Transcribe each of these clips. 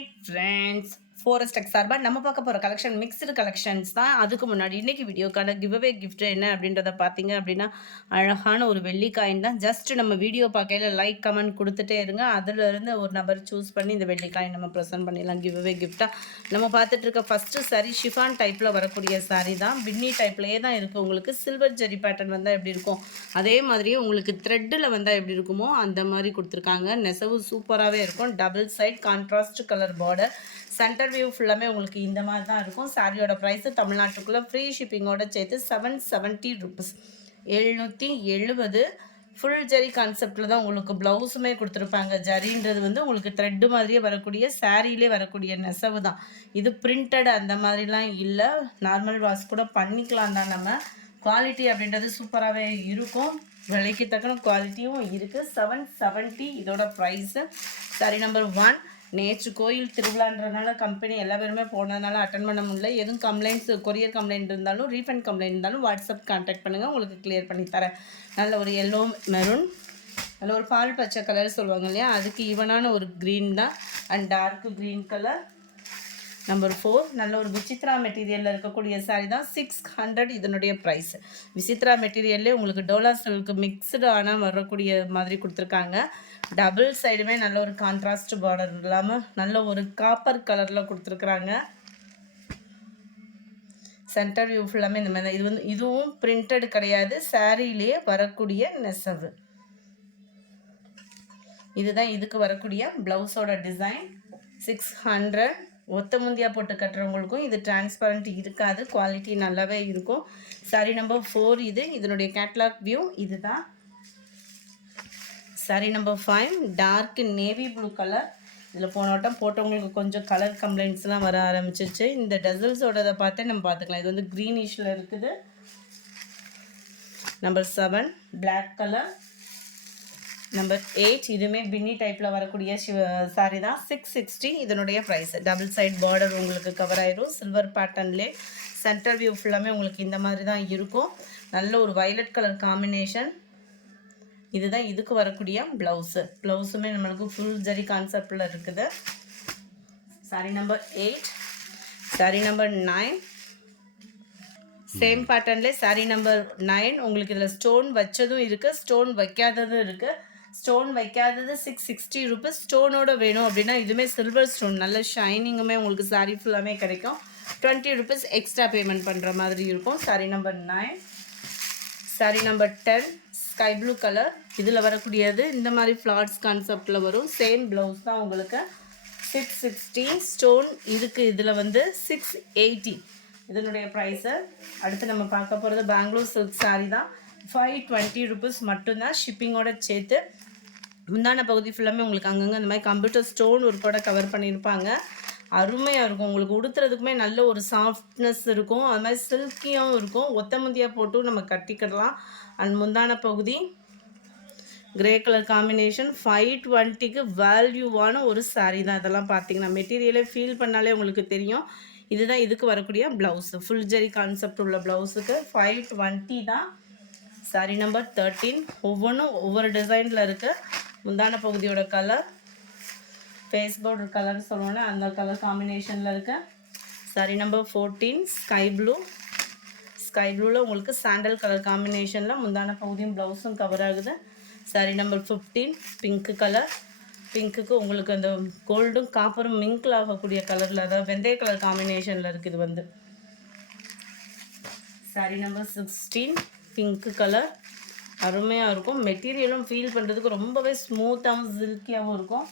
Hi friends, forest tech சார்பா நம்ம பார்க்க போகிற கலெக்ஷன் மிக்ஸ்டு கலெக்ஷன்ஸ் தான். அதுக்கு முன்னாடி இன்னைக்கு வீடியோக்கான கிவ்அவே கிஃப்ட் என்ன அப்படின்றத பார்த்தீங்க அப்படின்னா, அழகான ஒரு வெள்ளி காயின் தான். ஜஸ்ட் நம்ம வீடியோ பார்க்கையில லைக் கமெண்ட் கொடுத்துட்டே இருங்க. அதிலிருந்து ஒரு நபர் சூஸ் பண்ணி இந்த வெள்ளி காயின் நம்ம ப்ரெசென்ட் பண்ணிடலாம் கிவ்அவே கிஃப்டாக. நம்ம பார்த்துட்டு இருக்க ஃபஸ்ட்டு சாரி ஷிஃபான் டைப்பில் வரக்கூடிய சாரி தான். பின்னி டைப்லேயே தான் இருக்குது. உங்களுக்கு சில்வர் ஜெரி பேட்டர்ன் வந்தால் எப்படி இருக்கும், அதே மாதிரியே உங்களுக்கு த்ரெட்டில் வந்தால் எப்படி இருக்குமோ அந்த மாதிரி கொடுத்துருக்காங்க. நெசவு சூப்பராகவே இருக்கும். Double side contrast colour border, centre view ஃபுல்லாமே உங்களுக்கு இந்த மாதிரி தான் இருக்கும். சாரியோட ப்ரைஸு தமிழ்நாட்டுக்குள்ளே ஃப்ரீ ஷிப்பிங்கோட சேர்த்து 770 ருபீஸ், 770. ஃபுல் ஜரி கான்செப்டில் தான் உங்களுக்கு ப்ளவுஸுமே கொடுத்துருப்பாங்க. ஜரின்றது வந்து உங்களுக்கு த்ரெட்டு மாதிரியே வரக்கூடிய சாரியிலே வரக்கூடிய நெசவு தான். இது பிரிண்டட் அந்த மாதிரிலாம் இல்லை, நார்மல் வாஷ் கூட பண்ணிக்கலாம் தான். நம்ம குவாலிட்டி அப்படின்றது சூப்பராகவே இருக்கும். விலைக்கு தக்கன குவாலிட்டியும் இருக்குது. 770 இதோட ப்ரைஸு. Sorry number 1. நேற்று கோயில் திருவிழான்றதுனால கம்பெனி எல்லா பேருமே போனதுனால அட்டன் பண்ண முடியல. எதுவும் கம்ப்ளைண்ட்ஸ், கொரியர் கம்ப்ளைண்ட் இருந்தாலும் ரீஃபண்ட் கம்ப்ளைண்ட் இருந்தாலும் வாட்ஸ்அப் கான்டாக்ட் பண்ணுங்கள், உங்களுக்கு கிளியர் பண்ணி தரேன். நல்ல ஒரு எல்லோ மெரூன், நல்ல ஒரு பால் பச்சை கலர் சொல்லுவாங்க இல்லையா, அதுக்கு ஈவனான ஒரு க்ரீன் தான். And dark green colour. Number 4. நல்ல ஒரு விசித்ரா மெட்டீரியலில் இருக்கக்கூடிய சாரி தான். 600 இதனுடைய ப்ரைஸ். விசித்ரா மெட்டீரியல்லே உங்களுக்கு டோலா சில்க் மிக்ஸ்டு ஆனால் வரக்கூடிய மாதிரி கொடுத்துருக்காங்க. டபுள் சைடுமே நல்ல ஒரு கான்ட்ராஸ்ட் பார்டர் இல்லாமல் நல்ல ஒரு காப்பர் கலரில் கொடுத்துருக்குறாங்க. சென்டர் வியூ ஃபுல்லாமே இந்த மாதிரி தான். இது வந்து இதுவும் பிரிண்டட் கிடையாது, சாரியிலேயே வரக்கூடிய நெசவு. இதுதான் இதுக்கு வரக்கூடிய ப்ளவுஸோட டிசைன். 600. ஒத்த முந்தியாக போட்டு கட்டுறவங்களுக்கும் இது டிரான்ஸ்பரண்ட் இருக்காது, குவாலிட்டி நல்லாவே இருக்கும். சாரி நம்பர் 4. இதனுடைய கேட்லாக் வியூ இதுதான். Sari number 5. Dark navy blue colour. இதில் போன வட்டம் போட்டவங்களுக்கு கொஞ்சம் கலர் கம்ப்ளைண்ட்ஸ்லாம் வர ஆரம்பிச்சிச்சு. இந்த டசல்ஸோடதை பார்த்தே நம்ம பார்த்துக்கலாம். இது வந்து க்ரீனிஷில் இருக்குது. நம்பர் 7. Black colour. நம்பர் 8. இதுவுமே பின்னி டைப்பில் வரக்கூடிய சாரி தான். 660 இதனுடைய ப்ரைஸ். டபுள் சைட் பார்டர் உங்களுக்கு கவர் ஆயிரும். சில்வர் பேட்டர்ன்லே சென்டர் வியூ ஃபுல்லாமே உங்களுக்கு இந்த மாதிரி தான் இருக்கும். நல்ல ஒரு வயலட் கலர் காம்பினேஷன். இதுதான் இதுக்கு வரக்கூடிய ப்ளவுஸு. ப்ளவுஸுமே நம்மளுக்கு ஃபுல் ஜரி கான்செப்டில் இருக்குது. Sari number 8. Sari number 9. Same பேட்டர்ன்லே சாரி நம்பர் 9. உங்களுக்கு இதில் ஸ்டோன் வச்சதும் இருக்குது, ஸ்டோன் வைக்காததும் இருக்குது. Stone வைக்காதது 660 rupees. ஸ்டோனோட வேணும் அப்படின்னா இதுவுமே சில்வர் ஸ்டோன், நல்ல ஷைனிங்குமே உங்களுக்கு சாரி ஃபுல்லாமே கிடைக்கும். 20 ருபீஸ் எக்ஸ்ட்ரா பேமெண்ட் பண்ணுற மாதிரி இருக்கும். Sari number 9. Sorry number 10. Sky blue colour. இதில் வரக்கூடியது இந்த மாதிரி ஃப்ளாட்ஸ் கான்செப்டில் வரும். சேம் ப்ளவுஸ் தான் உங்களுக்கு. 660 ஸ்டோன் இருக்குது. இதில் வந்து 680 இதனுடைய ப்ரைஸு. அடுத்து நம்ம பார்க்க போகிறது பெங்களூர் சில்க் சாரி தான். 520 ருபீஸ் மட்டும்தான் ஷிப்பிங்கோட சேர்த்து. முந்தான பகுதி ஃபுல்லாமே உங்களுக்கு அங்கங்கே இந்த மாதிரி கம்ப்யூட்டர் ஸ்டோன் ஒரு கூட கவர் பண்ணியிருப்பாங்க. அருமையாக இருக்கும். உங்களுக்கு உடுத்துறதுக்குமே நல்ல ஒரு சாஃப்ட்னஸ் இருக்கும், அது மாதிரி சில்கியும் இருக்கும். ஒத்த முந்தியாக போட்டும் நம்ம கட்டிக்கிடலாம். அண்ட் முந்தான பகுதி கிரே கலர் காம்பினேஷன். 520க்கு வேல்யூவான ஒரு சாரீ தான். இதெல்லாம் பார்த்தீங்கன்னா மெட்டீரியலே ஃபீல் பண்ணாலே உங்களுக்கு தெரியும். இதுதான் இதுக்கு வரக்கூடிய ப்ளவுஸு. ஃபுல் ஜெரி கான்செப்ட் உள்ள ப்ளவுஸுக்கு 520 தான். Sorry number 13. ஒவ்வொன்றும் ஒவ்வொரு டிசைனில் இருக்குது. முந்தான பகுதியோட கலர் ஃபேஸ் பார்டர் கலர்னு சொல்லுவோன்னா அந்த கலர் காம்பினேஷனில் இருக்குது. Sari number 14. Sky blue. Sky ப்ளூவில் உங்களுக்கு சாண்டல் கலர் காம்பினேஷனில் முந்தான பகுதியும் ப்ளவுஸும் கவர் ஆகுது. சாரி நம்பர் 15. Pink colour. பிங்க்குக்கு உங்களுக்கு அந்த கோல்டும் காப்பரும் மிங்கிள் ஆகக்கூடிய கலரில், அதாவது வெந்தய கலர் காம்பினேஷனில் இருக்குது இது வந்து. Sorry number 16. Pink colour. அருமையாக இருக்கும். மெட்டீரியலும் ஃபீல் பண்ணுறதுக்கு ரொம்பவே ஸ்மூத்தாகவும் சில்கியாகவும் இருக்கும்.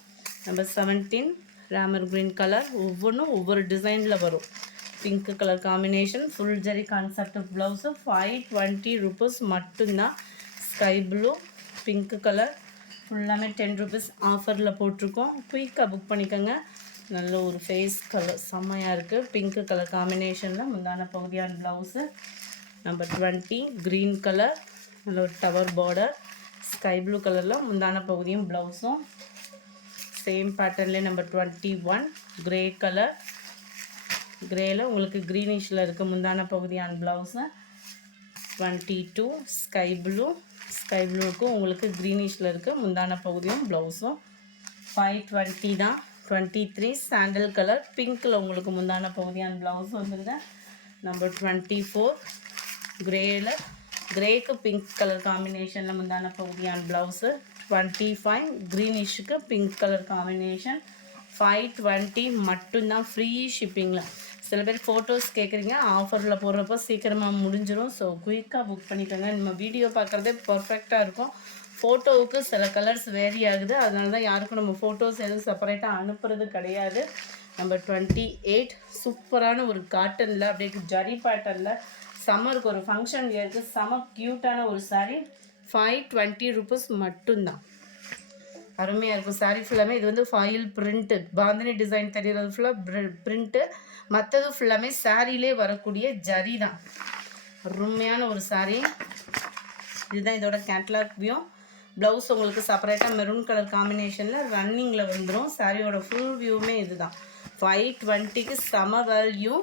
நம்பர் 17. Ramar green colour. ஒவ்வொன்றும் ஒவ்வொரு டிசைனில் வரும். Pink colour combination. Full zari concept blouse. 520 rupees மட்டும்தான். ஸ்கை ப்ளூ, பிங்க்கு கலர் ஃபுல்லாமே 10 ருபீஸ் ஆஃபரில் போட்டிருக்கோம். குயிக்காக புக் பண்ணிக்கோங்க. நல்ல ஒரு ஃபேஸ் கலர் செம்மையாக இருக்குது. பிங்க்கு கலர் காம்பினேஷனில் முந்தான பகுதியான ப்ளவுஸு. நம்பர் 20. க்ரீன் கலர், நல்ல ஒரு டவர் பார்டர். ஸ்கை ப்ளூ கலரில் முந்தான பகுதியும் ப்ளவுஸும். சேம் பேட்டர்ன்லேயே நம்பர் 21. Grey colour. க்ரேயில் உங்களுக்கு க்ரீனிஷில் இருக்குது முந்தான பகுதியான ப்ளவுஸு. 22. Sky blue. ஸ்கை ப்ளூவுக்கும் உங்களுக்கு க்ரீனிஷில் இருக்குது முந்தான பகுதியும் ப்ளவுஸும். 520 தான். 23 சாண்டல் கலர் பிங்க்கில் உங்களுக்கு முந்தான பகுதியான ப்ளவுஸ் வந்துருங்க. நம்பர் 24 கிரேக்கு பிங்க் கலர் காம்பினேஷனில் முந்தான பகுதியான ப்ளவுஸு. 25 க்ரீனிஷுக்கு பிங்க் கலர் காம்பினேஷன். 520 மட்டும்தான் ஃப்ரீ ஷிப்பிங்கில். சில பேர் ஃபோட்டோஸ் கேட்குறீங்க, ஆஃபரில் போடுறப்போ சீக்கிரமாக முடிஞ்சிடும். ஸோ குயிக்காக புக் பண்ணிக்கோங்க. நம்ம வீடியோ பார்க்குறதே பர்ஃபெக்டாக இருக்கும். ஃபோட்டோவுக்கு சில கலர்ஸ் வேரி ஆகுது, அதனால தான் யாருக்கும் நம்ம ஃபோட்டோஸ் எதுவும் செப்பரேட்டாக அனுப்புறது கிடையாது. நம்பர் 28 சூப்பரான ஒரு காட்டனில் அப்படியே ஜரி பேட்டர்னில் சம்மருக்கு ஒரு ஃபங்க்ஷன் இயருக்கு செம க்யூட்டான ஒரு சாரீ. 520 ருபீஸ் மட்டும்தான். அருமையாக இருக்கும் சாரீ ஃபுல்லாமே. இது வந்து ஃபாயில் பிரிண்ட்டு, பாந்தினி டிசைன் தெரிகிறது ஃபுல்லாக பிரிண்ட்டு. மற்றது ஃபுல்லாமே சாரியிலே வரக்கூடிய ஜரி தான். அருமையான ஒரு சாரீ. இதுதான் இதோட கேட்லாக் வியூ. ப்ளவுஸ் உங்களுக்கு செப்பரேட்டாக மெரூன் கலர் காம்பினேஷனில் ரன்னிங்கில் வந்துடும். சாரியோட ஃபுல் வியூவுமே இதுதான். 520க்கு செம வேல்யூ.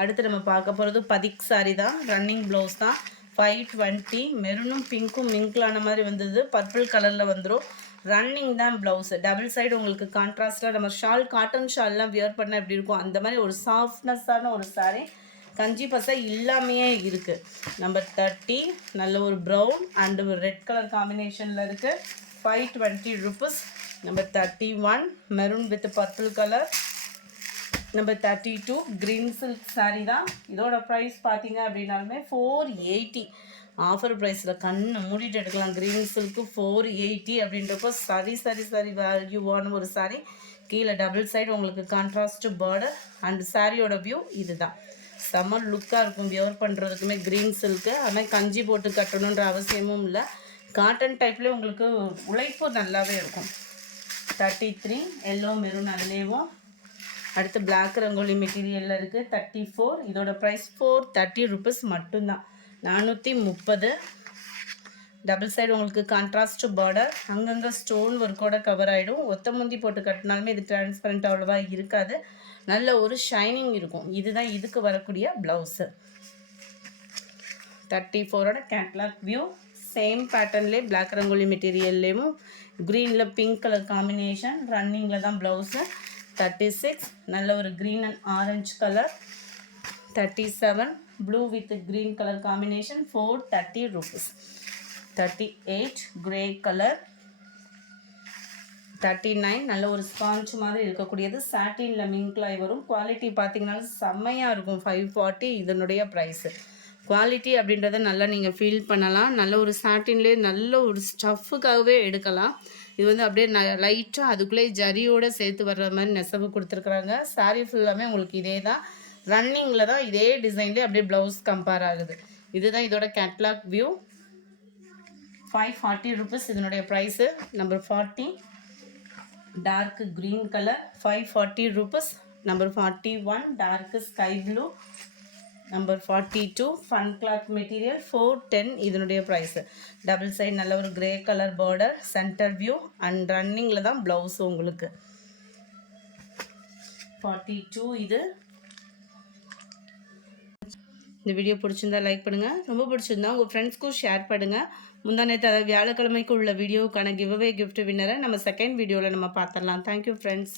அடுத்து நம்ம பார்க்க போகிறது பதிக் சாரீ தான். ரன்னிங் ப்ளவுஸ் தான். 520 மெரூனும் பிங்க்கும் மிங்க்லான மாதிரி வந்தது. பர்பிள் கலரில் வந்துடும். ரன்னிங் தான் ப்ளவுஸு. டபுள் சைடு உங்களுக்கு கான்ட்ராஸ்டாக நம்ம ஷால் காட்டன் ஷால்லாம் வியர் பண்ண எப்படி இருக்கும் அந்த மாதிரி ஒரு சாஃப்ட்னஸான ஒரு சாரீ. கஞ்சி பசை இல்லாமையே இருக்குது. நம்பர் 30 நல்ல ஒரு ப்ரௌன் அண்டு ஒரு ரெட் கலர் காம்பினேஷனில் இருக்குது. 520 rupees. Number 31 maroon with purple colour. Number 32 green silk sari தான். இதோட ப்ரைஸ் பார்த்தீங்க அப்படின்னாலுமே 480. ஆஃபர் ப்ரைஸில் கண்ணை மூடிட்டு எடுக்கலாம். க்ரீன் சில்க்கு 480 அப்படின்றப்போ சரி வேல்யூவான ஒரு சாரீ. கீழே டபுள் சைடு உங்களுக்கு கான்ட்ராஸ்ட் பார்டர் அண்ட் சாரியோட வியூ இதுதான். செம்ம லுக்காக இருக்கும் வியர் பண்ணுறதுக்குமே க்ரீன் சில்க்கு. ஆனால் கஞ்சி போட்டு கட்டணுன்ற அவசியமும் இல்லை. காட்டன் டைப்லேயே உங்களுக்கு உழைப்பு நல்லாவே இருக்கும். 33 எல்லோ மெரூன் அதுலேயும். அடுத்து பிளாக் ரங்கோலி மெட்டீரியலில் இருக்குது. 34 இதோட ப்ரைஸ் 430 ருபீஸ் மட்டும்தான். 430. டபுள் சைடு உங்களுக்கு கான்ட்ராஸ்ட் பார்டர், அங்கங்கே ஸ்டோன் ஒர்க்கோட கவர் ஆகிடும். ஒத்த முந்தி போட்டு கட்டினாலுமே இது டிரான்ஸ்பரண்ட் அவ்வளோவா இருக்காது. நல்ல ஒரு ஷைனிங் இருக்கும். இதுதான் இதுக்கு வரக்கூடிய ப்ளவுஸு. 34ஓட கேட்லாக் வியூ. சேம் பேட்டர்ன்லேயே பிளாக் ரங்கோலி மெட்டீரியல்லேயும் க்ரீனில் பிங்க் கலர் காம்பினேஷன். ரன்னிங்கில் தான் ப்ளவுஸு. 36 நல்ல ஒரு green and orange colour. 37 blue with green colour combination 430 rupees. 38 grey colour. 39 நல்ல ஒரு ஸ்பாஞ்ச் மாதிரி இருக்கக்கூடியது. சாட்டினில் மிங்க்லாய் வரும். குவாலிட்டி பார்த்தீங்கன்னாலும் செம்மையாக இருக்கும். 540 இதனுடைய ப்ரைஸு. குவாலிட்டி அப்படின்றத நல்லா நீங்கள் ஃபீல் பண்ணலாம். நல்ல ஒரு சாட்டின்லேயே நல்ல ஒரு ஸ்டஃப்புக்காகவே எடுக்கலாம். இது வந்து அப்படியே லைட்டாக அதுக்குள்ளே ஜரியோடு சேர்த்து வர்ற மாதிரி நெசவு கொடுத்துருக்குறாங்க. சாரீ ஃபுல்லாமே உங்களுக்கு இதே தான். ரன்னிங்கில் தான் இதே டிசைன்லேயே அப்படியே ப்ளவுஸ் கம்பேர் ஆகுது. இதுதான் இதோட கேட்லாக் வியூ. 540 ருபீஸ் இதனுடைய price. Number 40 dark green colour 540 rupees. Number 41 dark sky blue. Number 42 fun cloth material 410 இதனுடைய ப்ரைஸு. டபுள் சைடு நல்ல ஒரு grey colour border, centre view and ரன்னிங்கில் தான் ப்ளவுஸு உங்களுக்கு. 42 இது. இந்த வீடியோ பிடிச்சிருந்தா லைக் பண்ணுங்கள். ரொம்ப பிடிச்சிருந்தா உங்கள் ஃப்ரெண்ட்ஸ்க்கும் ஷேர் பண்ணுங்கள். முந்தானேத்து அதாவது வியாழக்கிழமைக்கு உள்ள வீடியோவுக்கான கிவ்அவே கிஃப்ட் வின்னரை நம்ம செகண்ட் வீடியோவில் நம்ம பார்த்துடலாம். Thank you friends.